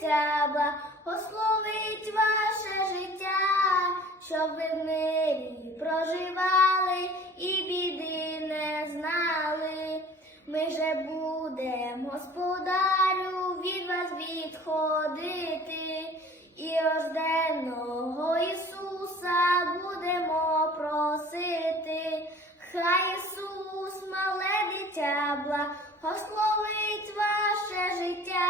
мале дитя, ваше життя, щоб ви в мирі проживали і біди не знали. Ми же будем, господарю, від вас відходити, і рожденого Ісуса будемо просити. Хай Ісус, мале дитя, благословить ваше життя,